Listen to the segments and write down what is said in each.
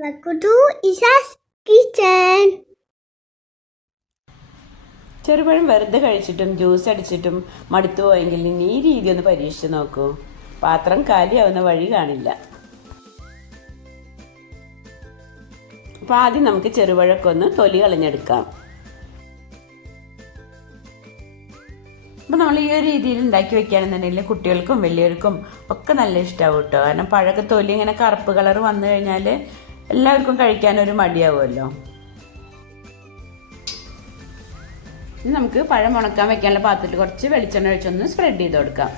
Welcome to Isa's Kitchen. ചെറുപഴം വെറുതെ കഴിച്ചിട്ടും juice അടിച്ചിട്ടും മടുത്തു പോയെങ്കിൽ ഇനി ഈ രീതി ഒന്ന് പരീക്ഷിച്ച് നോക്കൂ. പാത്രം കാലിയാവുന്ന വഴി കാണില്ല. അപ്പോൾ ആദ്യം നമുക്ക് ചെറുപഴമൊക്കെ ഒന്ന് തൊലി കളഞ്ഞെടുക്കാം. അപ്പോൾ നമ്മൾ ഈ ഒരു രീതിയിൽ ഉണ്ടാക്കി വെക്കുകയാണെന്നുണ്ടെങ്കിൽ കുട്ടികൾക്കും വലിയവർക്കും ഒക്കെ നല്ല ഇഷ്ടമാവും കേട്ടോ. കാരണം പഴമൊക്കെ തൊലി ഇങ്ങനെ കറുപ്പ് കളർ വന്നു കഴിഞ്ഞാൽ എല്ലാവർക്കും കഴിക്കാനൊരു മടിയാവുമല്ലോ. ഇനി നമുക്ക് പഴം ഉണക്കാൻ വെക്കാനുള്ള പാത്രത്തിൽ കുറച്ച് വെളിച്ചെണ്ണ ഒഴിച്ചൊന്ന് സ്പ്രെഡ് ചെയ്ത് കൊടുക്കാം.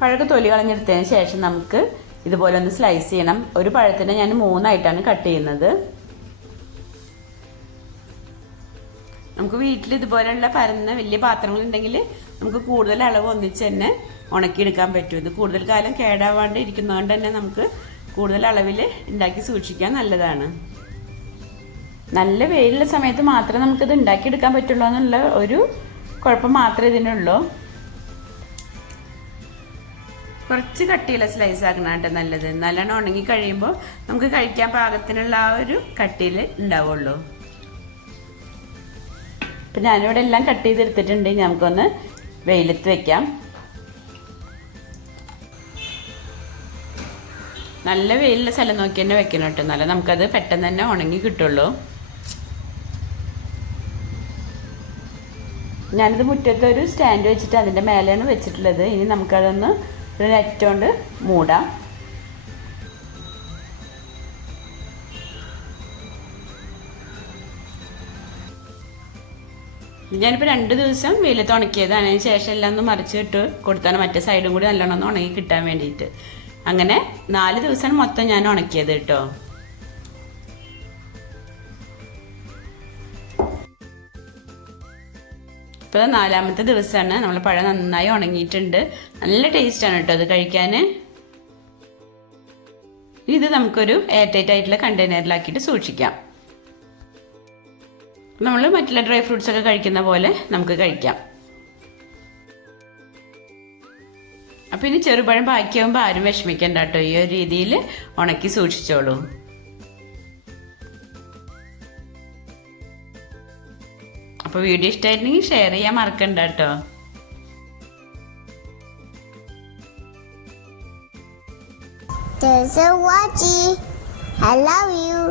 പഴമൊക്കെ തൊലി കളഞ്ഞെടുത്തതിന് ശേഷം നമുക്ക് ഇതുപോലെ ഒന്ന് സ്ലൈസ് ചെയ്യണം. ഒരു പഴത്തിനെ ഞാൻ 3ആയിട്ടാണ് കട്ട് ചെയ്യുന്നത്. നമുക്ക് വീട്ടിൽ ഇതുപോലെയുള്ള പരന്ന വലിയ പാത്രങ്ങളുണ്ടെങ്കിൽ നമുക്ക് കൂടുതൽ അളവ് ഒന്നിച്ച് തന്നെ ഉണക്കിയെടുക്കാൻ പറ്റും. ഇത് കൂടുതൽ കാലം കേടാവാണ്ട് ഇരിക്കുന്നതുകൊണ്ട് തന്നെ നമുക്ക് കൂടുതൽ അളവിൽ ഉണ്ടാക്കി സൂക്ഷിക്കാൻ നല്ലതാണ്. നല്ല വെയിലുള്ള സമയത്ത് മാത്രമേ നമുക്കിത് ഉണ്ടാക്കിയെടുക്കാൻ പറ്റുള്ളൂ എന്നുള്ള ഒരു കുഴപ്പം മാത്രമേ ഇതിനുള്ളൂ. കുറച്ച് കട്ടിയുള്ള സ്ലൈസ് ആക്കണാട്ടോ നല്ലത്. നല്ലോണം ഉണങ്ങി കഴിയുമ്പോൾ നമുക്ക് കഴിക്കാൻ പാകത്തിനുള്ള ആ ഒരു കട്ടിയിൽ ഉണ്ടാവുള്ളൂ. അപ്പം ഞാനിവിടെ എല്ലാം കട്ട് ചെയ്തെടുത്തിട്ടുണ്ട്. നമുക്കൊന്ന് വെയിലത്ത് വെക്കാം. നല്ല വെയിലുള്ള സ്ഥലം നോക്കി തന്നെ വെക്കണം കേട്ടോ, എന്നാലും നമുക്കത് പെട്ടെന്ന് തന്നെ ഉണങ്ങി കിട്ടുള്ളൂ. ഞാനിത് മുറ്റത്ത് ഒരു സ്റ്റാൻഡ് വെച്ചിട്ട് അതിൻ്റെ മേലെയാണ് വെച്ചിട്ടുള്ളത്. ഇനി നമുക്കതൊന്ന് ഒരു നെറ്റ് കൊണ്ട് മൂടാം. ഞാനിപ്പോൾ 2 ദിവസം വെയിലത്ത് ഉണക്കിയതാണ്. അതിന് ശേഷം എല്ലാം ഒന്ന് മറിച്ചിട്ട് കൊടുത്താണ് മറ്റേ സൈഡും കൂടി നല്ലോണം ഒന്ന് ഉണങ്ങി കിട്ടാൻ വേണ്ടിയിട്ട്. അങ്ങനെ 4 ദിവസം മൊത്തം ഞാൻ ഉണക്കിയത് കേട്ടോ. ഇപ്പോൾ 4ാമത്തെ ദിവസമാണ്. നമ്മൾ പഴം നന്നായി ഉണങ്ങിയിട്ടുണ്ട്. നല്ല ടേസ്റ്റാണ് കേട്ടോ അത് കഴിക്കാൻ. ഇത് നമുക്കൊരു എയർ ടൈറ്റ് ആയിട്ടുള്ള കണ്ടെയ്നറിലാക്കിയിട്ട് സൂക്ഷിക്കാം. നമ്മൾ മറ്റുള്ള ഡ്രൈ ഫ്രൂട്ട്സ് ഒക്കെ കഴിക്കുന്ന പോലെ നമുക്ക് കഴിക്കാം. അപ്പം ഇനി ചെറുപഴം ബാക്കിയാകുമ്പോൾ ആരും വിഷമിക്കണ്ട കേട്ടോ. ഈ ഒരു രീതിയിൽ ഉണക്കി സൂക്ഷിച്ചോളൂ. അപ്പോൾ വീഡിയോ ഇഷ്ടമായിട്ടുണ്ടെങ്കിൽ ഷെയർ ചെയ്യാൻ മറക്കണ്ട കേട്ടോ. Thanks for watching. I love you.